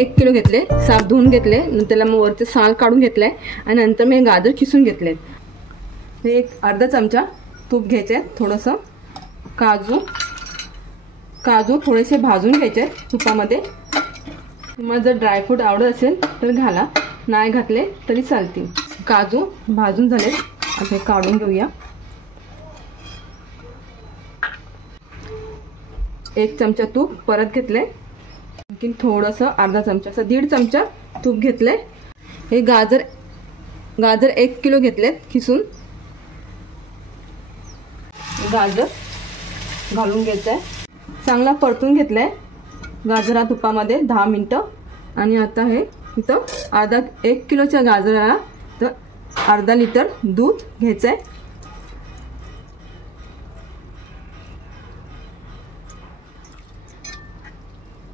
1 kilo घेतले, साफ धुवून घेतले, नंतर त्याला मग वरचे साल काढून घेतलाय आणि नंतर मी गाजर किसून घेतले। हे एक अर्धा चमचा तूप घ्यायचे, थोडंसं काजू थोडेसे भाजून घ्यायचे तुपामध्ये। तुम्हाला जर ड्रायफ्रूट आवडत असेल तर घाला, नाही घातले तरी चालतील। काजू भाजून झाले, आता काढून घेऊया। 1 चमचा तूप परत घेतले, आणखी थोडंसं अर्धा चमचा असं 1.5 चमचा तूप घेतले। हे गाजर 1 किलो घेतलेत खिसून, गाजर घालून घ्यायचं आहे, चांगला परतून घेतलाय गाजरा तुपामध्ये 10 मिनिटं। आणि आता हे इथं 1 किलोच्या गाजराला तर अर्धा लिटर दूध घ्यायचं आहे।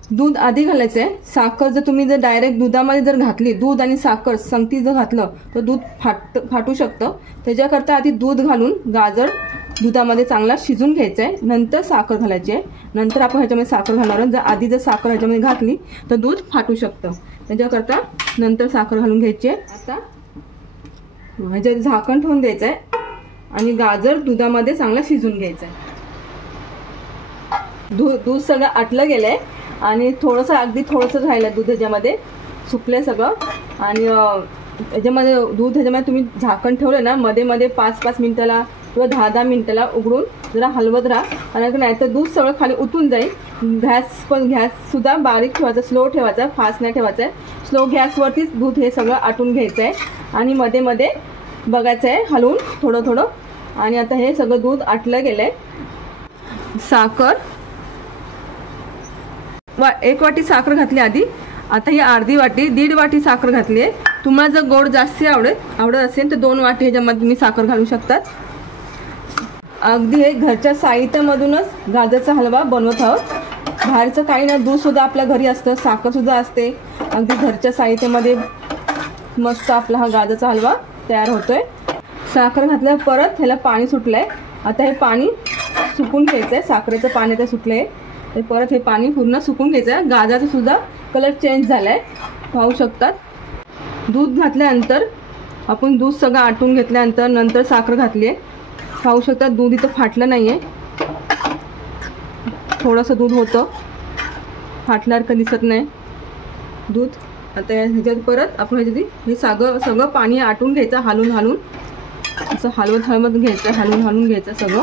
दूध आधी घालायचं आहे। साखर जर तुम्ही डायरेक्ट दुधामध्ये जर घातली, दूध आणि साखर संगती जर घातलं तर दूध फाटू शकतं। त्याच्याकरता आधी दूध घालून गाजर दुधामध्ये चांगला शिजून घ्यायचं आहे, नंतर साखर घालायची आहे। नंतर आपण ह्याच्यामध्ये साखर घालणार आहोत। जर आधी जर साखर ह्याच्यामध्ये घातली तर दूध फाटू शकतं, त्याच्याकरता नंतर साखर घालून घ्यायची आहे। आता ह्याच्यात झाकण ठेवून द्यायचं आहे आणि गाजर दुधामध्ये चांगला शिजून घ्यायचं आहे। दूध सगळं आटलं गेलंय आणि अगदी थोडंसं राहिलं दूध, ह्याच्यामध्ये सुकलंय सगळं। आणि ह्याच्यामध्ये ह्याच्यामध्ये तुम्ही झाकण ठेवलं ना, मध्ये मध्ये 5-5 मिनिटाला किंवा 10-10 मिनिटाला उघडून जरा हलवत राहा, कारण नाही तर दूध सगळं खाली उतून जाईल। गॅस सुद्धा बारीक ठेवायचा, स्लो ठेवायचा, फास्ट नाही ठेवायचा आहे। स्लो गॅसवरतीच दूध हे सगळं आटून घ्यायचं आहे आणि मध्ये मध्ये बघायचं आहे हलवून थोडं। आणि आता हे सगळं दूध आटलं गेलंय। साखर 1 वाटी साखर घातली आधी, आता ही अर्धी वाटी 1.5 वाटी साखर घातली आहे। तुम्हाला जर गोड जास्त आवडत असेल तर 2 वाटी ह्याच्यामध्ये तुम्ही साखर घालू शकतात। अगदी हे घरच्या साहित्यामधूनच गाजरचा हलवा बनवत आहोत, बाहेरचं काही नाही। दूध सुद्धा आपल्या घरी असतं, साखर सुद्धा असते, अगदी घरच्या साहित्यामध्ये मस्त आपला हा गाजरचा हलवा तयार होतोय। साखर घातल्यावर परत ह्याला पाणी सुटलंय, आता हे पाणी सुकून घ्यायचंय। साखरेचं पाणी ते सुटलंय, ते परत हे पाणी पूर्ण सुकून घ्यायचं। गाजराचा सुद्धा कलर चेंज झालाय, पाहू शकतात। दूध घातल्यानंतर आपण दूध सगळं आटून घेतल्यानंतर नंतर साखर घातली आहे, पाहू शकता। दूध इथं फाटलं नाहीये, थोडंसं दूध होतं, फाटल्यासारखं दिसत नाही दूध। आता ह्याच्यात परत आपण हे सगळं पाणी आटून घ्यायचं, हलवून असं हलवत घ्यायचं सगळं।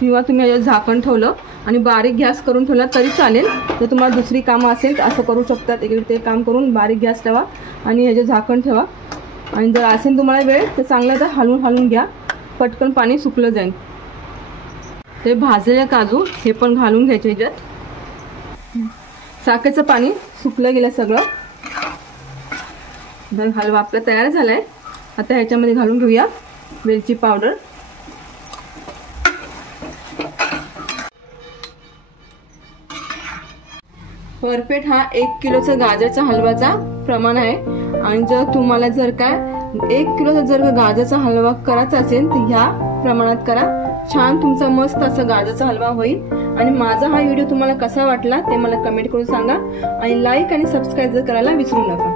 किंवा तुम्ही ह्याच्यात झाकण ठेवलं आणि बारीक गॅस करून ठेवला तरी चालेल। जर तुम्हाला दुसरी कामं असेल तर असं करू शकतात, इकडे ते काम करून बारीक गॅस ठेवा आणि ह्याच्यात झाकण ठेवा। आणि जर असेल तुम्हाला वेळ तर चांगलं तर हलवून घ्या, पटकन पाणी सुकलं जाईल। ते भाजलेले काजू हे पण घालून घ्यायचे ह्याच्यात। साखरेचं पाणी सुकलं गेलं सगळं, तर हलवा आपला तयार झालाय। आता ह्याच्यामध्ये घालून घेऊया वेलची पावडर, परफेक्ट हा 1 किलोचा गाजरचा हलवाचा प्रमाण आहे। आणि जर तुम्हाला जर 1 किलोचा जर गाजरचा हलवा करायचा असेल तर ह्या प्रमाणात करा, छान तुमचा मस्त असा गाजरचा हलवा होईल। आणि माझा हा व्हिडिओ तुम्हाला कसा वाटला ते मला कमेंट करून सांगा आणि लाईक आणि सबस्क्राईब करायला विसरू नका।